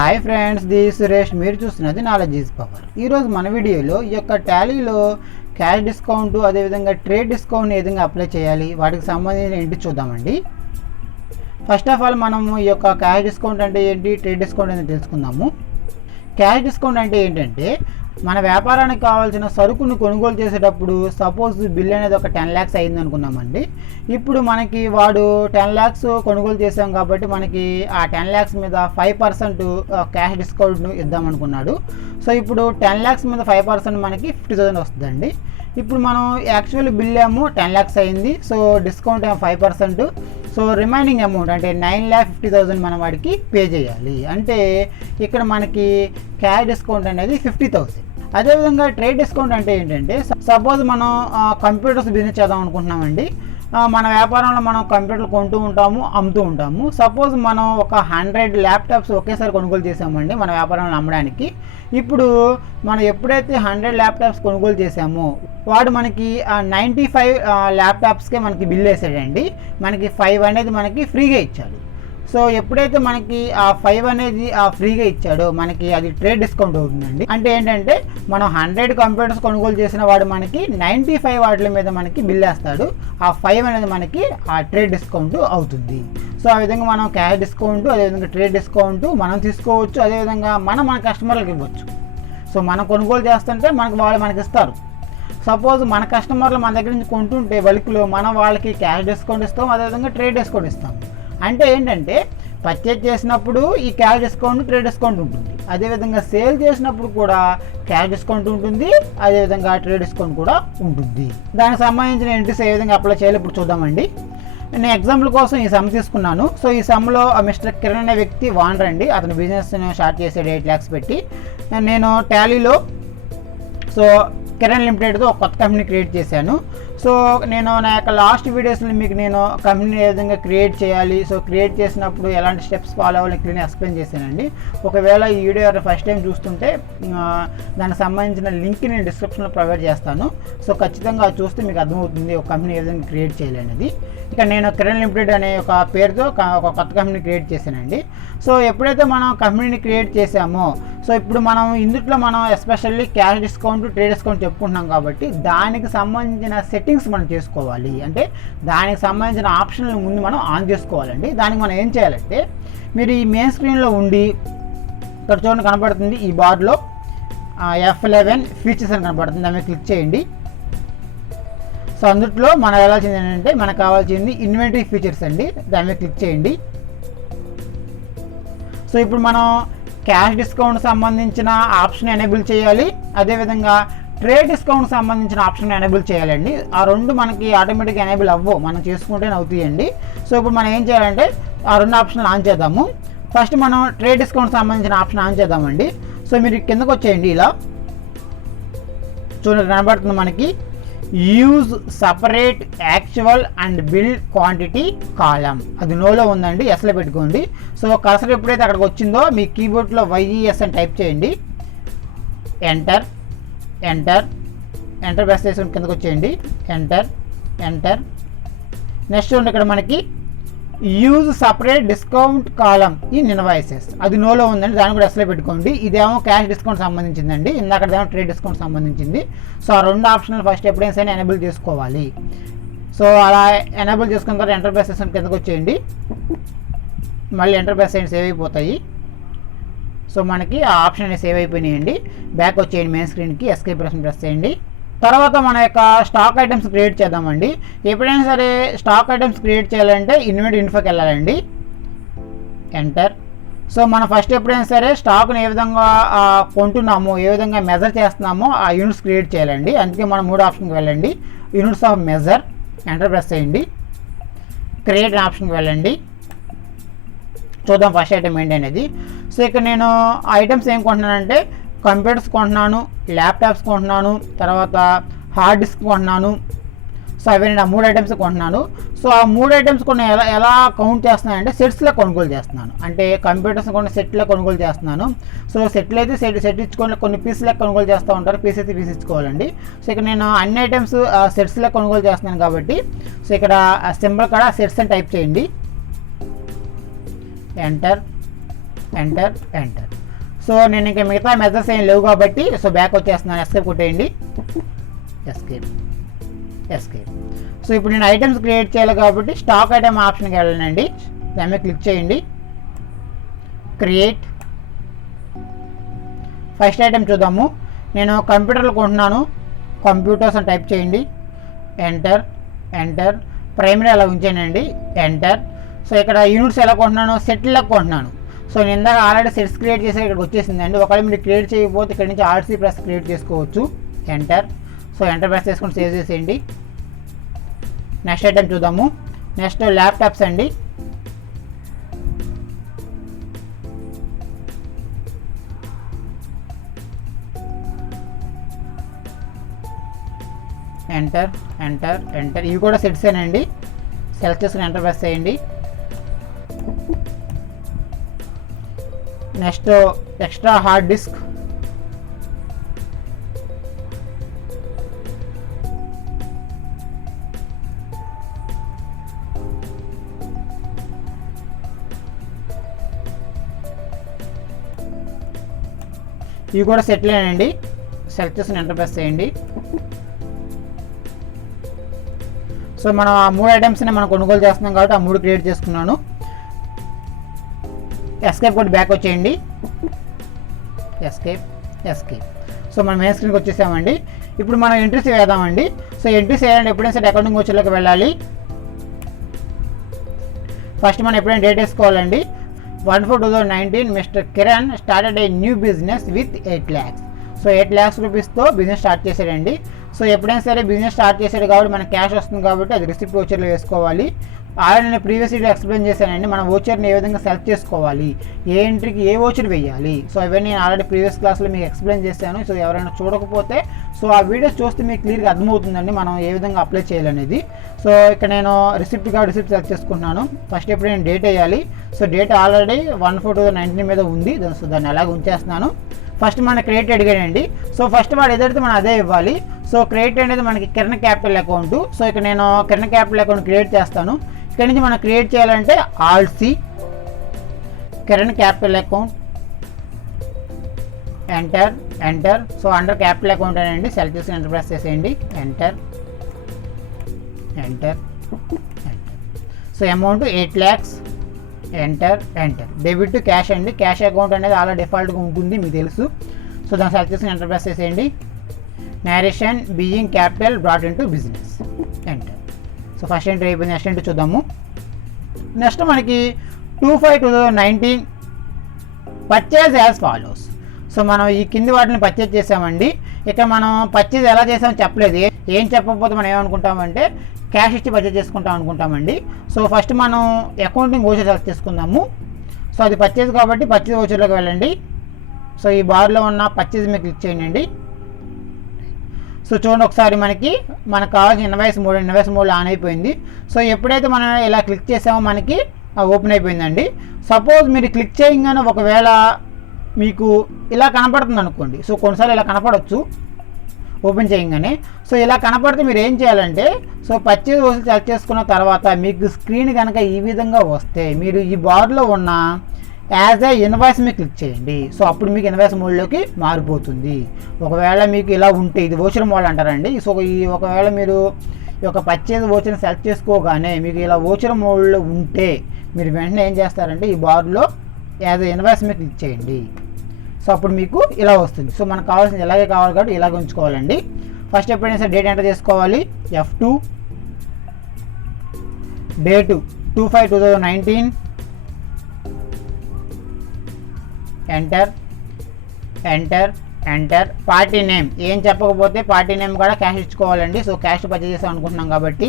Hi friends, the Suresh. మీరు చూస్తున్నది knowledge is power. ఈరోజు మన వీడియోలో ఈ యొక్క టాలీలో క్యాష్ డిస్కౌంట్, అదేవిధంగా ట్రేడ్ డిస్కౌంట్ ఏ విధంగా అప్లై చేయాలి, వాటికి సంబంధించిన ఏంటి చూద్దామండి. ఫస్ట్ ఆఫ్ ఆల్ మనము ఈ యొక్క క్యాష్ డిస్కౌంట్ అంటే ఏంటి, ట్రేడ్ డిస్కౌంట్ అనేది తెలుసుకుందాము. క్యాష్ డిస్కౌంట్ అంటే ఏంటంటే, మన వ్యాపారానికి కావాల్సిన సరుకును కొనుగోలు చేసేటప్పుడు సపోజ్ బిల్ అనేది ఒక 10 lakhs అయింది అనుకున్నామండి. ఇప్పుడు మనకి వాడు 10 lakhs కొనుగోలు చేసాం కాబట్టి మనకి ఆ 10 lakhs మీద 5% క్యాష్ డిస్కౌంట్ ఇద్దామనుకున్నాడు. సో ఇప్పుడు 10 lakhs మీద 5% మనకి 50,000 వస్తుందండి. ఇప్పుడు మనం యాక్చువల్ బిల్ ఏమో 10 lakhs అయింది, సో డిస్కౌంట్ ఏమో 5%. సో రిమైనింగ్ అమౌంట్ అంటే 9,50,000 మనం వాడికి పే చేయాలి. అంటే ఇక్కడ మనకి క్యాష్ డిస్కౌంట్ అనేది 50,000. అదేవిధంగా ట్రేడ్ డిస్కౌంట్ అంటే ఏంటంటే, సపోజ్ మనం కంప్యూటర్స్ బిజినెస్ చేద్దాం అనుకుంటున్నామండి. మన వ్యాపారంలో మనం కంప్యూటర్లు కొంటూ ఉంటాము, అమ్ముతూ ఉంటాము. సపోజ్ మనం ఒక 100 ల్యాప్టాప్స్ ఒకేసారి కొనుగోలు చేసామండి మన వ్యాపారంలో అమ్మడానికి. ఇప్పుడు మనం ఎప్పుడైతే 100 ల్యాప్టాప్స్ కొనుగోలు చేసామో వాడు మనకి 95 ల్యాప్టాప్స్కే మనకి బిల్ వేసాడండి. మనకి 5 అనేది మనకి ఫ్రీగా ఇచ్చాడు. సో ఎప్పుడైతే మనకి ఆ 5 అనేది ఫ్రీగా ఇచ్చాడో మనకి అది ట్రేడ్ డిస్కౌంట్ అవుతుందండి. అంటే ఏంటంటే, మనం 100 కంప్యూటర్స్ కొనుగోలు చేసిన వాడు మనకి 95 వాటి మీద మనకి బిల్ వేస్తాడు. ఆ 5 అనేది మనకి ఆ ట్రేడ్ డిస్కౌంట్ అవుతుంది. సో ఆ విధంగా మనం క్యాష్ డిస్కౌంట్, అదేవిధంగా ట్రేడ్ డిస్కౌంట్ మనం తీసుకోవచ్చు. అదేవిధంగా మన కస్టమర్లకు ఇవ్వచ్చు. సో మనం కొనుగోలు చేస్తుంటే వాళ్ళు మనకి ఇస్తారు. సపోజ్ మన కస్టమర్లు మన దగ్గర నుంచి కొంటుంటే బల్క్లో మనం వాళ్ళకి క్యాష్ డిస్కౌంట్ ఇస్తాం, అదేవిధంగా ట్రేడ్ డిస్కౌంట్ ఇస్తాం. అంటే ఏంటంటే, పర్చేజ్ చేసినప్పుడు ఈ క్యాష్ డిస్కౌంట్, ట్రేడ్ డిస్కౌంట్ ఉంటుంది. అదేవిధంగా సేల్ చేసినప్పుడు కూడా క్యాష్ డిస్కౌంట్ ఉంటుంది, అదేవిధంగా ట్రేడ్ డిస్కౌంట్ కూడా ఉంటుంది. దానికి సంబంధించిన ఎంట్రీస్ ఏ విధంగా అప్లై చేయాలి ఇప్పుడు చూద్దామండి. నేను ఎగ్జాంపుల్ కోసం ఈ సమ్ తీసుకున్నాను. సో ఈ సమ్లో మిస్టర్ కిరణ్ అనే వ్యక్తి వానర్ అండి. అతను బిజినెస్ స్టార్ట్ చేసాడు 8 lakhs పెట్టి. నేను టాలీలో కిరణ్ లిమిటెడ్తో ఒక కొత్త కంపెనీ క్రియేట్ చేశాను. సో నేను నా యొక్క లాస్ట్ వీడియోస్లో మీకు నేను కంపెనీ ఏ విధంగా క్రియేట్ చేయాలి, సో క్రియేట్ చేసినప్పుడు ఎలాంటి స్టెప్స్ ఫాలో అవ్వాలని క్లీన్ ఎక్స్ప్లెయిన్ చేశానండి. ఒకవేళ ఈ వీడియో ఫస్ట్ టైం చూస్తుంటే దానికి సంబంధించిన లింక్ నేను డిస్క్రిప్షన్లో ప్రొవైడ్ చేస్తాను. సో ఖచ్చితంగా అది చూస్తే మీకు అర్థమవుతుంది ఒక కంపెనీ ఏ విధంగా క్రియేట్ చేయాలనేది. ఇక నేను కిరణ్ లిమిటెడ్ అనే ఒక పేరుతో ఒక కొత్త కంపెనీ క్రియేట్ చేశానండి. సో ఎప్పుడైతే మనం కంపెనీని క్రియేట్ చేసామో, సో ఇప్పుడు మనం ఇందులో మనం especially cash discount, trade discount చెప్పుకుంటున్నాం కాబట్టి దానికి సంబంధించిన సెట్టింగ్స్ మనం చేసుకోవాలి. అంటే దానికి సంబంధించిన ఆప్షన్లు ముందు మనం ఆన్ చేసుకోవాలండి. దానికి మనం ఏం చేయాలంటే, మీరు ఈ మెయిన్ స్క్రీన్లో ఉండి ఇక్కడ చూడండి కనబడుతుంది, ఈ బార్లో F11 ఫీచర్స్ అని కనబడుతుంది, దాని మీద క్లిక్ చేయండి. సో అందులో మనకు వెళ్ళాల్సింది ఏంటంటే, మనకు కావాల్సింది ఇన్వెంటరీ ఫీచర్స్ అండి, దాని మీద క్లిక్ చేయండి. సో ఇప్పుడు మనం క్యాష్ డిస్కౌంట్ సంబంధించిన ఆప్షన్ ఎనేబుల్ చేయాలి, అదేవిధంగా ట్రేడ్ డిస్కౌంట్ సంబంధించిన ఆప్షన్ ఎనేబుల్ చేయాలండి. ఆ రెండు మనకి ఆటోమేటిక్గా ఎనేబుల్ అవ్వవు, మనం చేసుకుంటేనే అవుతాయండి. సో ఇప్పుడు మనం ఏం చేయాలంటే, ఆ రెండు ఆప్షన్లు ఆన్ చేద్దాము. ఫస్ట్ మనం ట్రేడ్ డిస్కౌంట్ సంబంధించిన ఆప్షన్ ఆన్ చేద్దామండి. సో మీరు కిందకు వచ్చేయండి, ఇలా చూడండి కనబడుతుంది మనకి use separate actual and bill quantity column. అది నోలో ఉందండి, ఎస్లో పెట్టుకోండి. సో కర్సర్ ఎప్పుడైతే అక్కడికి వచ్చిందో మీ కీబోర్డ్లో YES అని టైప్ చేయండి. ఎంటర్ ప్రెస్ చేసుకుని కిందకు వచ్చేయండి. ఎంటర్ నెక్స్ట్ ఉంది ఇక్కడ మనకి use separate discount column in invoices. అది నోలో ఉందండి, దాన్ని కూడా ఎస్లో పెట్టుకోండి. ఇదేమో క్యాష్ డిస్కౌంట్ సంబంధించిందండి, ఇందాకదేమో ట్రేడ్ డిస్కౌంట్ సంబంధించింది. సో ఆ రెండు ఆప్షన్లు ఫస్ట్ ఎప్పుడైనా సరే ఎనేబుల్ చేసుకోవాలి. సో అలా ఎనేబుల్ చేసుకున్న తర్వాత ఎంటర్ ప్రెస్ చేసుకుని కిందకు వచ్చేయండి. మళ్ళీ ఎంటర్ ప్రెస్ చేయండి, సేవ్ అయిపోతాయి. సో మనకి ఆ ఆప్షన్ అనేది సేవ్ అయిపోయినాయండి. బ్యాక్ వచ్చేయండి మెయిన్ స్క్రీన్కి, ఎస్కేప్ ప్రెస్ చేయండి. తర్వాత మన యొక్క స్టాక్ ఐటమ్స్ క్రియేట్ చేద్దామండి. ఎప్పుడైనా సరే స్టాక్ ఐటమ్స్ క్రియేట్ చేయాలంటే ఇన్వెంటరీ ఇన్ఫోకి వెళ్ళాలండి. ఎంటర్. సో మనం ఫస్ట్ ఎప్పుడైనా సరే స్టాక్ని ఏ విధంగా కొంటున్నామో, ఏ విధంగా మెజర్ చేస్తున్నామో ఆ యూనిట్స్ క్రియేట్ చేయాలండి. అందుకే మనం 3 ఆప్షన్కి వెళ్ళండి. Units of measure, enter press చేయండి. క్రియేట్ ఆప్షన్కి వెళ్ళండి. చూద్దాం ఫస్ట్ ఐటమ్ ఏంటి అనేది. సో ఇక్కడ నేను ఐటమ్స్ ఏం కొంటున్నానంటే, కంప్యూటర్స్ కొంటున్నాను, ల్యాప్టాప్స్ కొంటున్నాను, తర్వాత హార్డ్ డిస్క్ కొంటున్నాను. సో అవి నేను ఆ 3 ఐటమ్స్ కొంటున్నాను. సో ఆ 3 ఐటమ్స్ కొన్ని ఎలా కౌంట్ చేస్తున్నానంటే, సెట్స్లో కొనుగోలు చేస్తున్నాను. అంటే కంప్యూటర్స్ కొన్ని సెట్లో కొనుగోలు చేస్తున్నాను. సో సెట్లు అయితే సెట్ ఇచ్చుకొని కొన్ని పీసులకు కొనుగోలు చేస్తూ ఉంటారు, పీస్ అయితే పీస్ ఇచ్చుకోవాలండి. సో ఇక్కడ నేను అన్ని ఐటమ్స్ సెట్స్లో కొనుగోలు చేస్తున్నాను కాబట్టి, సో ఇక్కడ సింబల్ కూడా సెట్స్ అని టైప్ చేయండి. ఎంటర్ సో నేను ఇంకా మిగతా మెథడ్స్ ఏం లేవు కాబట్టి సో బ్యాక్ వచ్చేస్తున్నాను. ఎస్కేప్ కొట్టేయండి. ఎస్కేప్. సో ఇప్పుడు నేను ఐటమ్స్ క్రియేట్ చేయాలి కాబట్టి స్టాక్ ఐటమ్ ఆప్షన్కి వెళ్ళానండి. దాని మీద క్లిక్ చేయండి. క్రియేట్. ఫస్ట్ ఐటమ్ చూద్దాము. నేను కంప్యూటర్లో కొంటున్నాను. కంప్యూటర్స్ అని టైప్ చేయండి. ఎంటర్. ప్రైమరీ అలా ఉంచానండి. ఎంటర్. సో ఇక్కడ యూనిట్స్ ఎలా కొంటున్నాను, సెట్లకు కొంటున్నాను. సో నేను ఇందాక ఆల్రెడీ సెట్స్ క్రియేట్ చేసి ఇక్కడికి వచ్చేసిందండి. ఒకవేళ మీరు క్రియేట్ చేయకపోతే ఇక్కడ నుంచి ఆర్సీ ప్లస్ క్రియేట్ చేసుకోవచ్చు. ఎంటర్. సో ఎంటర్ ప్రెస్ చేసుకొని సేవ్ చేసేయండి. నెక్స్ట్ ఐటమ్ చూద్దాము. నెక్స్ట్ ల్యాప్టాప్స్ అండి. ఎంటర్. ఇవి కూడా సెట్స్ ఏనండి. సెలెక్ట్ చేసుకుని ఎంటర్ ప్రెస్ చేయండి. Next extra hard disk. ఇవి కూడా సెట్లేనండి. సెలెక్ట్ చేసుకుని ఎంటర్ ప్రెస్ చేయండి. సో మనం ఆ 3 ఐటమ్స్ని మనం కొనుగోలు చేస్తున్నాం కాబట్టి ఆ 3 క్రియేట్ చేసుకున్నాను. ఎస్కేప్ కొట్టి బ్యాక్ వచ్చేయండి. ఎస్కేప్. సో మనం మెయిన్ స్క్రీన్కి వచ్చేసామండి. ఇప్పుడు మనం ఎంట్రీస్ వేద్దామండి. సో ఎంట్రీస్ వేయాలంటే ఎప్పుడైనా సరే అకౌంటింగ్ వచ్చేలోకి వెళ్ళాలి. ఫస్ట్ మనం ఎప్పుడైనా డేట్ వేసుకోవాలండి. 1/4/2019 mister Kiran started a new business with 8 lakhs. So 8 lakhs రూపీస్తో బిజినెస్ స్టార్ట్ చేశాడండి. సో ఎప్పుడైనా సరే బిజినెస్ స్టార్ట్ చేశాడు కాబట్టి మనకు క్యాష్ వస్తుంది కాబట్టి అది రిసిప్ట్ ఓచర్లో వేసుకోవాలి. ఆల్రెడీ నేను ప్రీవియస్ వీడియో ఎక్స్ప్లెయిన్ చేశానండి. మనం ఓచర్ని ఏ విధంగా సెలెక్ట్ చేసుకోవాలి, ఏ ఎంట్రీకి ఏ ఓచర్ వేయాలి. సో ఇవన్నీ నేను ఆల్రెడీ ప్రీవియస్ క్లాస్లో మీకు ఎక్స్ప్లెయిన్ చేశాను. సో ఎవరైనా చూడకపోతే సో ఆ వీడియోస్ చూస్తే మీకు క్లియర్గా అర్థమవుతుందండి మనం ఏ విధంగా అప్లై చేయాలనేది. సో ఇక్కడ నేను రిసిప్ట్ సెలెక్ట్ చేసుకుంటున్నాను. ఫస్ట్ ఎప్పుడు నేను డేట్ వేయాలి. సో డేట్ ఆల్రెడీ 1/4/2019 మీద ఉంది. సో దాన్ని అలాగే ఉంచేస్తున్నాను. ఫస్ట్ మన క్రెడిట్ అడిగాడండి. సో ఫస్ట్ వాడు ఏదైతే మనం అదే ఇవ్వాలి. సో క్రెడిట్ అనేది మనకి కిరణ్ క్యాపిటల్ అకౌంట్. సో ఇక్కడ నేను కిరణ్ క్యాపిటల్ అకౌంట్ క్రియేట్ చేస్తాను. ఇక్కడ నుంచి మనం క్రియేట్ చేయాలంటే ఆల్సీ Kiran capital account. Enter. So under capital account అనండి. సెలెక్ట్ చేసి ఎంటర్ ప్రెస్ చేసేయండి. Enter. So amount 8 lakhs. Enter. Debit to cash అండి. క్యాష్ అకౌంట్ అనేది అలా డిఫాల్ట్గా ఉంటుంది మీకు తెలుసు. సో దాన్ని సెలెక్ట్ చేసి ఎంటర్ ప్రెస్ చేసేయండి. Narration being capital brought in to business. Enter. So first entry అయిపోయింది. నెక్స్ట్ ఎంట్రీ చూద్దాము. నెక్స్ట్ మనకి 2/5/2019 పర్చేజ్ యాజ్ ఫాలోస్. సో మనం ఈ కింది వాటిని పర్చేజ్ చేసామండి. ఇక్కడ మనం పర్చేజ్ ఎలా చేసామో చెప్పలేదు. ఏం చెప్పకపోతే మనం ఏమనుకుంటామంటే క్యాష్ ఇచ్చి పర్చేజ్ చేసుకుంటాం అనుకుంటామండి. సో ఫస్ట్ మనం అకౌంటింగ్ ఓచర్ సెలెక్ట్ చేసుకుందాము. సో అది పర్చేజ్ కాబట్టి పర్చేజ్ ఓచర్లోకి వెళ్ళండి. సో ఈ బార్లో ఉన్న పర్చేజ్ మీద క్లిక్ చేయండి. సో చూడండి ఒకసారి మనకు కావాల్సిన ఇన్వాయిస్ మోడ్ ఆన్ అయిపోయింది. సో ఎప్పుడైతే మనం ఇలా క్లిక్ చేసామో మనకి ఓపెన్ అయిపోయిందండి. సపోజ్ మీరు క్లిక్ చేయగానే ఒకవేళ మీకు ఇలా కనపడుతుంది అనుకోండి. సో కొన్నిసార్లు ఇలా కనపడవచ్చు ఓపెన్ చేయగానే. సో ఇలా కనపడితే మీరు ఏం చేయాలంటే సో పర్చేజ్ ఓచర్ సెలెక్ట్ చేసుకున్న తర్వాత మీకు స్క్రీన్ కనుక ఈ విధంగా వస్తే మీరు ఈ బార్లో ఉన్న యాజ్ ఏ ఇన్వాయిస్ మీద క్లిక్ చేయండి. సో అప్పుడు మీకు ఇన్వాయిస్ మోడ్లోకి మారిపోతుంది. ఒకవేళ మీకు ఇలా ఉంటే ఇది ఓచర్ మోడ్ అంటారండి. సో ఒకవేళ మీరు ఈ యొక్క పర్చేజ్ ఓచర్ని సెలెక్ట్ చేసుకోగానే మీకు ఇలా ఓచర్ మోడ్లో ఉంటే మీరు వెంటనే ఏం చేస్తారంటే ఈ బార్లో యాజ్ ఏ ఇన్వాయిస్ మీద క్లిక్ చేయండి. సో అప్పుడు మీకు ఇలా వస్తుంది. సో మనకు కావాల్సింది ఇలాగే కావాలి కాబట్టి ఇలాగే ఉంచుకోవాలండి. ఫస్ట్ ఎప్పుడైనా సరే డేట్ ఎంటర్ చేసుకోవాలి. F2 date 2/5/2019. Enter. Party name ఏం చెప్పకపోతే పార్టీ నేమ్ కూడా క్యాష్ ఇచ్చుకోవాలండి. సో క్యాష్ పర్చేజ్ చేస్తాం అనుకుంటున్నాం కాబట్టి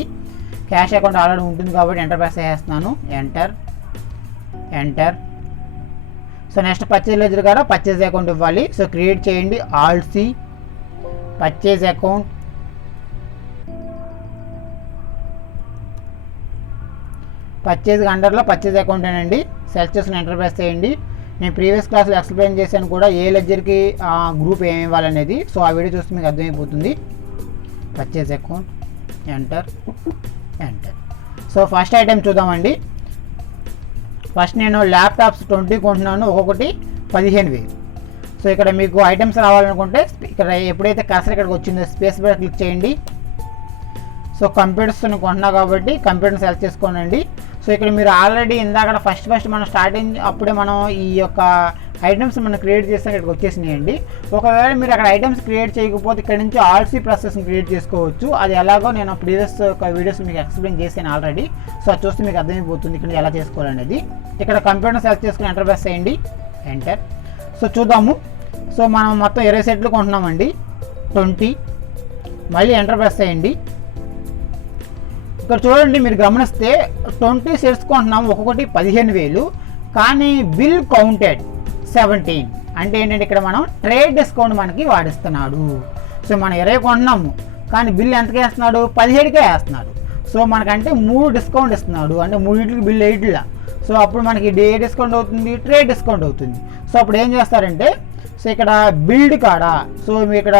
క్యాష్ అకౌంట్ ఆల్రెడీ ఉంటుంది కాబట్టి ఎంటర్ ప్రెస్ చేస్తున్నాను. Enter. So next purchase ledger కూడా పర్చేజ్ అకౌంట్ ఇవ్వాలి. సో క్రియేట్ చేయండి. Alt C purchase account. పర్చేజ్ అండర్లో పర్చేజ్ అకౌంట్ అనండి. సెలెక్ట్ చేసుకుని ఎంటర్ ప్రెస్ చేయండి. నేను ప్రీవియస్ క్లాస్లో ఎక్స్ప్లెయిన్ చేశాను కూడా ఏ లెడ్జర్కి గ్రూప్ ఏమి ఇవ్వాలనేది. సో ఆ వీడియో చూస్తే మీకు అర్థమైపోతుంది. Purchase account. Enter. So first item చూద్దామండి. ఫస్ట్ నేను ల్యాప్టాప్స్ 20 కొంటున్నాను. ఒక్కొక్కటి 15,000. సో ఇక్కడ మీకు ఐటమ్స్ రావాలనుకుంటే ఇక్కడ ఎప్పుడైతే కర్సర్ ఇక్కడికి వచ్చిందో స్పేస్ బార్ క్లిక్ చేయండి. సో కంప్యూటర్స్ కొంటున్నా కాబట్టి కంప్యూటర్ని సెలెక్ట్ చేసుకోనండి. సో ఇక్కడ మీరు ఆల్రెడీ ఇందాక ఫస్ట్ మనం స్టార్టింగ్ అప్పుడే మనం ఈ యొక్క ఐటమ్స్ మనం క్రియేట్ చేస్తే ఇక్కడికి వచ్చేసినాయండి. ఒకవేళ మీరు అక్కడ ఐటమ్స్ క్రియేట్ చేయకపోతే ఇక్కడ నుంచి ఆల్సీ ప్రాసెస్ని క్రియేట్ చేసుకోవచ్చు. అది ఎలాగో నేను ప్రీవియస్ ఒక వీడియోస్ మీకు ఎక్స్ప్లెయిన్ చేశాను ఆల్రెడీ. సో అది చూస్తే మీకు అర్థమైపోతుంది ఇక్కడ ఎలా చేసుకోవాలనేది. ఇక్కడ కంప్యూటర్ సెలెక్ట్ చేసుకుని ఎంటర్ ప్రెస్ చేయండి, ఎంటర్. సో చూద్దాము. సో మనం మొత్తం 20 సెట్లు కొంటున్నామండి, 20. మళ్ళీ ఎంటర్ ప్రెస్ చేయండి. ఇక్కడ చూడండి, మీరు గమనిస్తే 20 సెట్స్ కొంటున్నాము, ఒక్కొక్కటి 15,000. కానీ బిల్ కౌంటెడ్ 17. అంటే ఏంటంటే ఇక్కడ మనం ట్రేడ్ డిస్కౌంట్ మనకి వాడిస్తున్నాడు. సో మనం 20 కొంటున్నాము కానీ బిల్ ఎంతకి వేస్తున్నాడు, 17కే వేస్తున్నాడు. సో మనకంటే 3 డిస్కౌంట్ ఇస్తున్నాడు, అంటే 3కి బిల్ 8లా. సో అప్పుడు మనకి డే డిస్కౌంట్ అవుతుంది, ట్రేడ్ డిస్కౌంట్ అవుతుంది. సో అప్పుడు ఏం చేస్తారంటే, సో ఇక్కడ బిల్డ్ కాడ సో మీ ఇక్కడ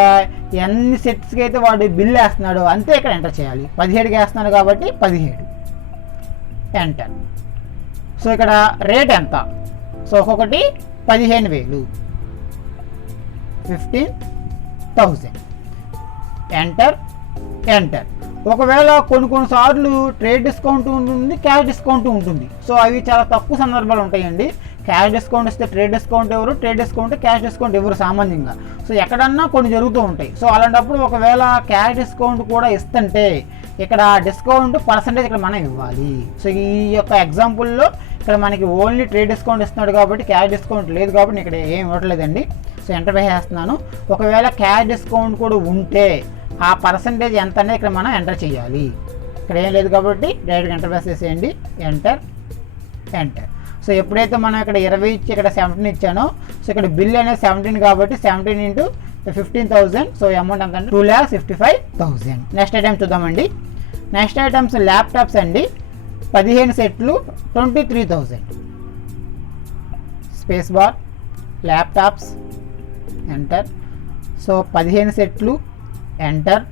ఎన్ని సెట్స్కి అయితే వాడు బిల్ వేస్తున్నాడో అంతే ఇక్కడ ఎంటర్ చేయాలి. 17కి వేస్తున్నాడు కాబట్టి 17 ఎంటర్. సో ఇక్కడ రేట్ ఎంత, సో ఒక్కొక్కటి 15,000, 15,000 ఎంటర్, ఎంటర్. ఒకవేళ కొన్నిసార్లు ట్రేడ్ డిస్కౌంట్ ఉంటుంది, క్యాష్ డిస్కౌంట్ ఉంటుంది. సో అవి చాలా తక్కువ సందర్భాలు ఉంటాయండి. క్యాష్ డిస్కౌంట్ ఇస్తే ట్రేడ్ డిస్కౌంట్ ఎవరు, ట్రేడ్ డిస్కౌంట్ క్యాష్ డిస్కౌంట్ ఎవరు సామాన్యంగా. సో ఎక్కడన్నా కొన్ని జరుగుతూ ఉంటాయి. సో అలాంటప్పుడు ఒకవేళ క్యాష్ డిస్కౌంట్ కూడా ఇస్తుంటే ఇక్కడ డిస్కౌంట్ పర్సంటేజ్ ఇక్కడ మనం ఇవ్వాలి. సో ఈ యొక్క ఎగ్జాంపుల్లో ఇక్కడ మనకి ఓన్లీ ట్రేడ్ డిస్కౌంట్ ఇస్తున్నాడు కాబట్టి క్యాష్ డిస్కౌంట్ లేదు కాబట్టి ఇక్కడ ఏం ఇవ్వట్లేదండి. సో ఎంటర్ చేస్తున్నాను. ఒకవేళ క్యాష్ డిస్కౌంట్ కూడా ఉంటే ఆ పర్సంటేజ్ ఎంత అనేది ఇక్కడ మనం ఎంటర్ చేయాలి. ఇక్కడ ఏం లేదు కాబట్టి డైరెక్ట్గా ఎంటర్ ప్రెస్ చేసేయండి, ఎంటర్, ఎంటర్. సో ఎప్పుడైతే మనం ఇక్కడ 20 ఇచ్చి ఇక్కడ 17 ఇచ్చానో, సో ఇక్కడ బిల్ అనేది 17 కాబట్టి 17 ఇంటూ 15,000. సో అమౌంట్ ఎంత అంటే 2,55,000. నెక్స్ట్ ఐటమ్ చూద్దామండి. నెక్స్ట్ ఐటమ్స్ ల్యాప్టాప్స్ అండి, 15 సెట్లు 23,000. Space bar, laptops, enter. So 15 సెట్లు, ఎంటర్.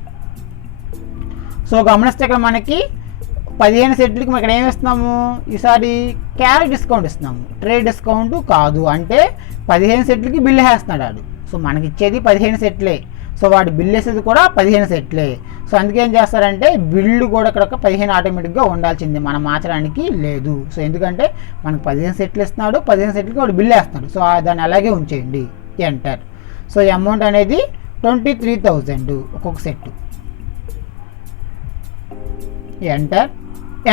సో గమనిస్తే ఇక్కడ మనకి 15 సెట్లకి ఇక్కడ ఏమి ఇస్తున్నాము, ఈసారి క్యాష్ డిస్కౌంట్ ఇస్తున్నాము, ట్రేడ్ డిస్కౌంట్ కాదు. అంటే 15 సెట్లకి బిల్ వేస్తున్నాడు వాడు. సో మనకి ఇచ్చేది 15 సెట్లే. సో వాడు బిల్ వేసేది కూడా 15 సెట్లే. సో అందుకే ఏం చేస్తారంటే బిల్లు కూడా ఇక్కడ 15 ఆటోమేటిక్గా ఉండాల్సింది, మనం మార్చడానికి లేదు. సో ఎందుకంటే మనకు 15 సెట్లు ఇస్తున్నాడు, 15 సెట్లకి వాడు బిల్ వేస్తున్నాడు. సో దాన్ని అలాగే ఉంచేయండి, ఎంటర్. సో ఈ అమౌంట్ అనేది 23,000 ఒక్కొక్క సెట్, ఎంటర్,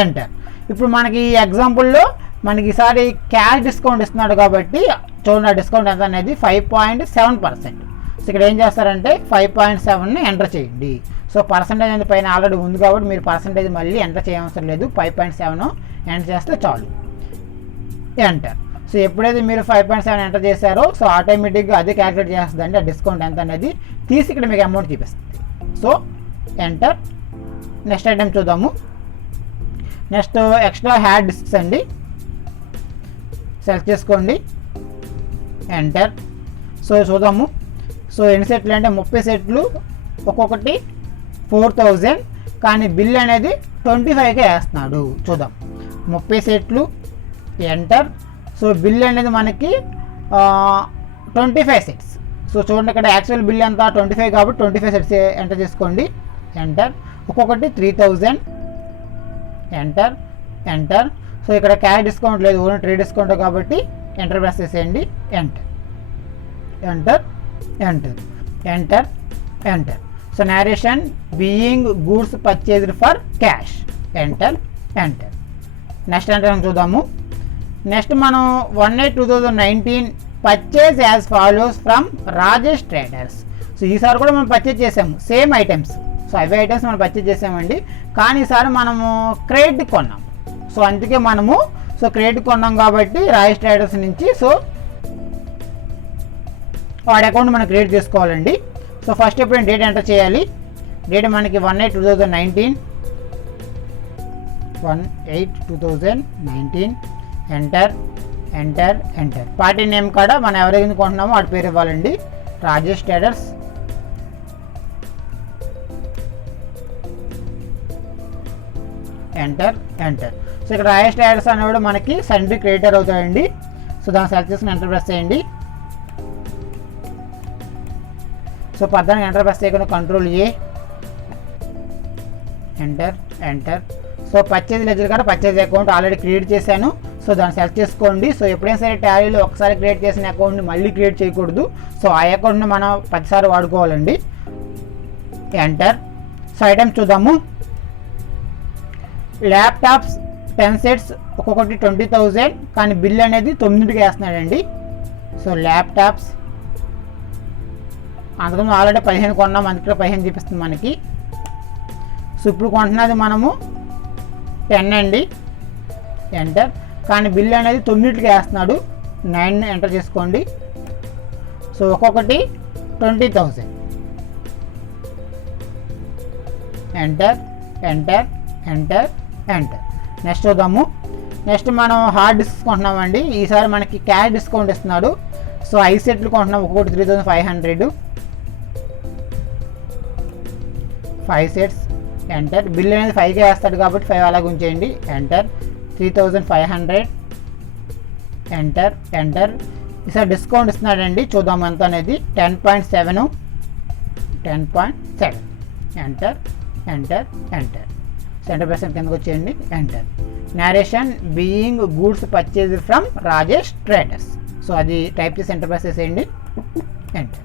ఎంటర్. ఇప్పుడు మనకి ఈ ఎగ్జాంపుల్లో మనకి ఈసారి క్యాష్ డిస్కౌంట్ ఇస్తున్నాడు కాబట్టి చూడండి డిస్కౌంట్ ఎంత అనేది 5.7%. సో ఇక్కడ ఏం చేస్తారంటే 5.7ని ఎంటర్ చేయండి. సో పర్సంటేజ్ అనేది పైన ఆల్రెడీ ఉంది కాబట్టి మీరు పర్సంటేజ్ మళ్ళీ ఎంటర్ చేయవసరం లేదు, 5.7 ఎంటర్ చేస్తే చాలు, ఎంటర్. సో ఎప్పుడైతే మీరు 5.7 ఎంటర్ చేశారో సో ఆటోమేటిక్గా అదే క్యాలిక్యులేట్ చేస్తుందండి ఆ డిస్కౌంట్ ఎంత అనేది తీసి ఇక్కడ మీకు అమౌంట్ చూపిస్తుంది. So enter. నెక్స్ట్ ఐటమ్ చూద్దాము. నెక్స్ట్ ఎక్స్ట్రా హ్యాడ్ డిస్క్స్ అండి, సెలెక్ట్ చేసుకోండి, ఎంటర్. సో చూద్దాము. సో ఎన్ని సెట్లు అంటే 30 సెట్లు, ఒక్కొక్కటి 4,000. కానీ బిల్ అనేది 25కే వేస్తున్నాడు. చూద్దాం, 30 సెట్లు, ఎంటర్. సో బిల్ అనేది మనకి 25 సెట్స్. సో చూడండి ఇక్కడ యాక్చువల్ బిల్ ఎంత 25 కాబట్టి 25 సెట్స్ ఎంటర్ చేసుకోండి, ఎంటర్. ఒక్కొక్కటి 3,000, ఎంటర్, ఎంటర్. సో ఇక్కడ క్యాష్ డిస్కౌంట్ లేదు, ఓన్లీ ట్రేడ్ డిస్కౌంట్ కాబట్టి ఎంటర్ ప్రెస్ చేసేయండి, enter, enter, enter, enter, enter. So narration being goods purchased for cash, enter, enter. Next enter చూద్దాము. Next మనం 1/8/2019 purchase as follows from Rajesh traders. So ఈసారి కూడా మనం purchase చేసాము same items. So అవే items మనం purchase చేసామండి. కానీ ఈసారి మనము క్రెడిట్ కొన్నాం. సో అందుకే మనము క్రెడిట్ కొన్నాం కాబట్టి రాజేష్ ట్రేడర్స్ నుంచి సో వాడి అకౌంట్ మనం క్రియేట్ చేసుకోవాలండి. సో ఫస్ట్ ఎప్పుడైనా డేట్ ఎంటర్ చేయాలి. డేట్ మనకి 1/8/2019, 1/8/2019, enter, enter, enter. Party name కాడ మనం ఎవరైతే కొంటున్నామో వాడి పేరు ఇవ్వాలండి, Rajesh traders, enter, enter. So ఇక్కడ రాజేష్ ట్రేడర్స్ అనేవాడు మనకి సండే క్రియేటర్ అవుతాడండి. సో దాన్ని సెలెక్ట్ చేసుకుని ఎంటర్ ప్రెస్ చేయండి, సో 14 ఎంటర్ ప్రెస్ చేయకుండా control A, enter enter. So purchase ledger కాడ పర్చేజ్ అకౌంట్ ఆల్రెడీ క్రియేట్ చేశాను. సో దాన్ని సెలెక్ట్ చేసుకోండి. సో ఎప్పుడైనా సరే టాలీలో ఒకసారి క్రియేట్ చేసిన అకౌంట్ని మళ్ళీ క్రియేట్ చేయకూడదు. సో ఆ అకౌంట్ని మనం 10 సార్లు వాడుకోవాలండి. ఎంటర్. సో ఐటమ్స్ చూద్దాము. ల్యాప్టాప్స్ 10 సెట్స్ ఒక్కొక్కటి 20,000, కానీ బిల్ అనేది 9కి వేస్తున్నాడండి. సో ల్యాప్టాప్స్ అంతకుముందు ఆల్రెడీ 15 కొన్నాం, అందుకే 15 చూపిస్తుంది మనకి. సో ఇప్పుడు కొంటున్నది మనము 10 అండి. ఎంటర్. కానీ బిల్ అనేది 9కి వేస్తున్నాడు. 9 ఎంటర్ చేసుకోండి. సో ఒక్కొక్కటి 20,000. Enter enter enter enter. Next చూద్దాము. నెక్స్ట్ మనం హార్డ్ డిస్క్ కొంటున్నామండి. ఈసారి మనకి క్యాష్ డిస్కౌంట్ ఇస్తున్నాడు. సో 5 సెట్లు కొంటున్నాం, ఒక్కొక్కటి 3,500, 5 సెట్స్. ఎంటర్. బిల్ అనేది 5కే వేస్తాడు కాబట్టి 5 అలాగే ఉంచేయండి. ఎంటర్. 3,500. Enter enter. ఈసారి డిస్కౌంట్ ఇస్తున్నాడండి, చూద్దాం ఎంత అనేది. 10.7. 10.7. Enter enter enter. Centre percent కిందకు వచ్చేయండి. Enter. Narration being goods purchase from Rajesh traders. So అది టైప్ చేసి సెంటర్ ప్రెస్ చేసేయండి. ఎంటర్.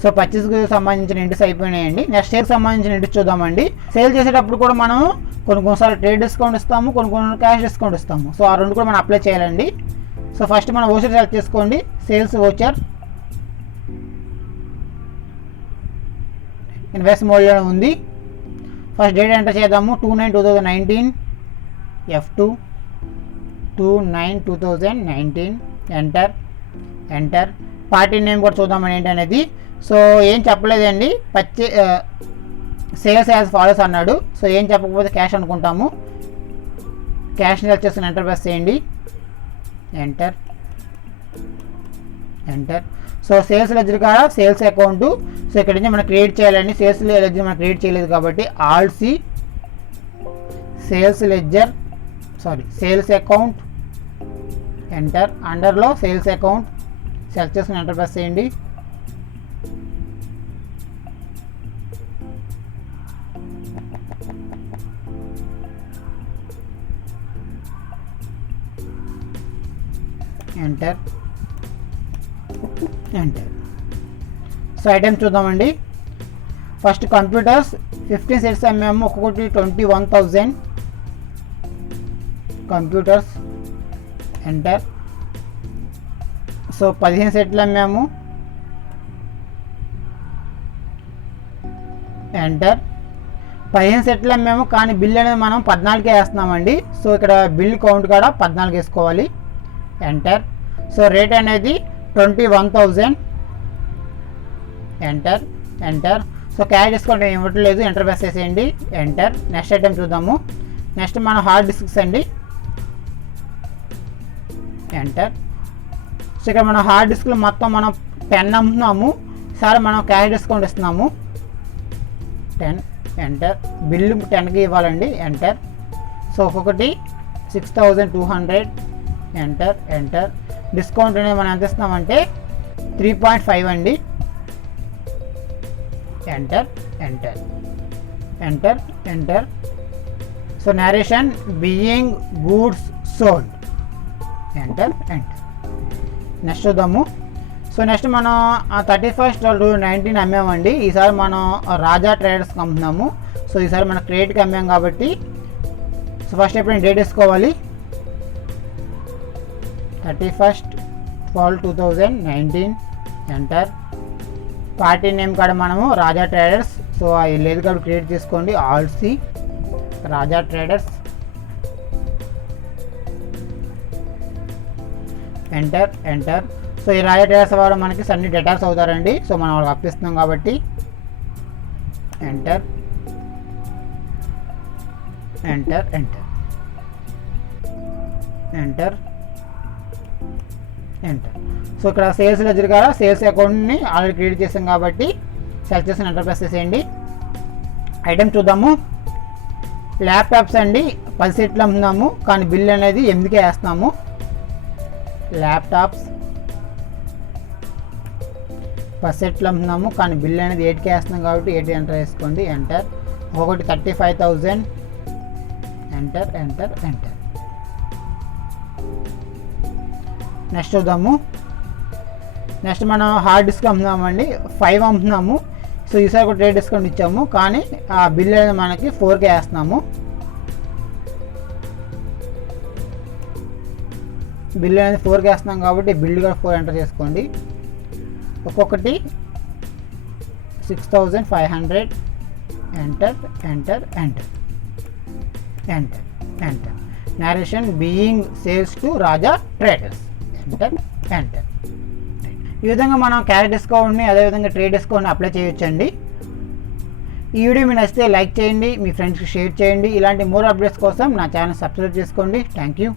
సో పర్చేజ్కి సంబంధించిన ఇంటిస్ అయిపోయినాయండి. నెక్స్ట్ సేల్కి సంబంధించిన ఇంటిస్ చూద్దామండి. సేల్ చేసేటప్పుడు కూడా మనం కొన్నిసార్లు ట్రేడ్ డిస్కౌంట్ ఇస్తాము, కొన్ని క్యాష్ డిస్కౌంట్ ఇస్తాము. సో ఆ రెండు కూడా మనం అప్లై చేయాలండి. సో ఫస్ట్ మనం ఓచర్ సెలెక్ట్ చేసుకోండి. సేల్స్ ఓచర్ ఇన్వెస్ట్ మోడ్లో ఉంది. ఫస్ట్ డేట్ ఎంటర్ చేద్దాము. 2/9/2019. F2 2/9/2019. Enter enter. Party name కూడా చూద్దామని ఏంటనేది. సో ఏం చెప్పలేదండి, సేల్స్ యాజ్ ఫాలోస్ అన్నాడు. సో ఏం చెప్పకపోతే క్యాష్ అనుకుంటాము. క్యాష్ని సెలెక్ట్ చేసుకుని ఎంటర్ ప్రెస్ చేయండి. Enter enter. So sales ledger కాడ సేల్స్ అకౌంట్. సో ఇక్కడ నుంచి మనం క్రియేట్ చేయాలండి. సేల్స్ లెడ్జర్ మనం క్రియేట్ చేయలేదు కాబట్టి alt C sales ledger sales account. Enter. అండర్లో సేల్స్ అకౌంట్ సెలెక్ట్ చేసుకుని ఎంటర్ ప్రెస్ చేయండి. Enter enter. సో ఐటమ్స్ చూద్దామండి. ఫస్ట్ కంప్యూటర్స్ 15 సెట్స్ అమ్మాము, ఒక్కొక్కటి 21,000 కంప్యూటర్స్. ఎంటర్. సో 15 సెట్లు అమ్మాము. ఎంటర్. 15 సెట్లు అమ్మాము, కానీ బిల్ అనేది మనం 14కే వేస్తున్నామండి. సో ఇక్కడ బిల్ కౌంట్ కూడా 14 వేసుకోవాలి. ఎంటర్. సో రేట్ అనేది 21,000. Enter enter. So cash discount ఇవ్వట్లేదు, ఎంటర్ ప్రెస్ చేసేయండి. ఎంటర్. నెక్స్ట్ ఐటమ్ చూద్దాము. నెక్స్ట్ మనం హార్డ్ డిస్క్స్ అండి. ఎంటర్. సో ఇక్కడ మనం హార్డ్ డిస్క్లో మొత్తం మనం 10 అమ్ముతున్నాము. సరే మనం క్యాష్ డిస్కౌంట్ ఇస్తున్నాము 10. ఎంటర్. బిల్లు 10కి ఇవ్వాలండి. ఎంటర్. సో ఒక్కొక్కటి 6,200. Enter enter. డిస్కౌంట్ అనేది మనం ఎంత ఇస్తున్నామంటే 3.5 అండి. Enter enter enter enter. So narration being goods sold. Enter enter. Next చూద్దాము. సో నెక్స్ట్ మనం 31/12/2019 అమ్మామండి. ఈసారి మనం రాజా ట్రేడర్స్కి అమ్ముతున్నాము. సో ఈసారి మనం క్రియేట్కి అమ్మాం కాబట్టి సో ఫస్ట్ ఎప్పుడైనా డేట్ వేసుకోవాలి. 31/12/2019. ఎంటర్. పార్టీ నేమ్ కాడ మనము రాజా ట్రేడర్స్. సో అది లేదు కాబట్టి క్రియేట్ చేసుకోండి. ఆల్ సి రాజా ట్రేడర్స్. Enter enter. సో ఈ రాజా ట్రేడర్స్ వాడు మనకి సన్ని డేటాస్ అవుతారండి. సో మనం వాళ్ళకి అప్పిస్తున్నాం కాబట్టి enter enter enter enter enter. So ఇక్కడ సేల్స్ లెడ్జర్ కదా సేల్స్ అకౌంట్ని ఆల్రెడీ క్రియేట్ చేసాం కాబట్టి సెలెక్ట్ చేసి ఎంటర్ ప్రెస్ చేసేయండి. ఐటమ్ చూద్దాము. ల్యాప్టాప్స్ అండి 10 సెట్లు అమ్ముతున్నాము, కానీ బిల్ అనేది 8కే వేస్తున్నాము. ల్యాప్టాప్స్ ఫస్ట్ సెట్లో అమ్ముతున్నాము కానీ బిల్ అనేది 8K వేస్తున్నాం కాబట్టి 8 ఎంటర్ చేసుకోండి. ఎంటర్. ఒకటి 35,000. Enter enter enter. నెక్స్ట్ చూద్దాము. నెక్స్ట్ మనం హార్డ్ డిస్క్ అమ్ముతున్నామండి, 5 అమ్ముతున్నాము. సో ఈసారి ఒక ట్రేడ్ డిస్కౌంట్ ఇచ్చాము కానీ ఆ బిల్ అనేది మనకి 4K వేస్తున్నాము. బిల్ అనేది 4K వేస్తున్నాం కాబట్టి బిల్ కూడా 4 ఎంటర్ చేసుకోండి. ఒక్కొక్కటి 6,500. Enter enter enter enter enter. Narration being sales to Raja traders. Enter enter. ఈ విధంగా మనం క్యాష్ డిస్కౌంట్ని అదేవిధంగా ట్రేడ్ డిస్కౌంట్ని అప్లై చేయొచ్చండి. ఈ వీడియో మీకు నచ్చితే లైక్ చేయండి, మీ ఫ్రెండ్స్కి షేర్ చేయండి. ఇలాంటి మోర్ అప్డేట్స్ కోసం నా ఛానల్ సబ్స్క్రైబ్ చేసుకోండి. Thank you.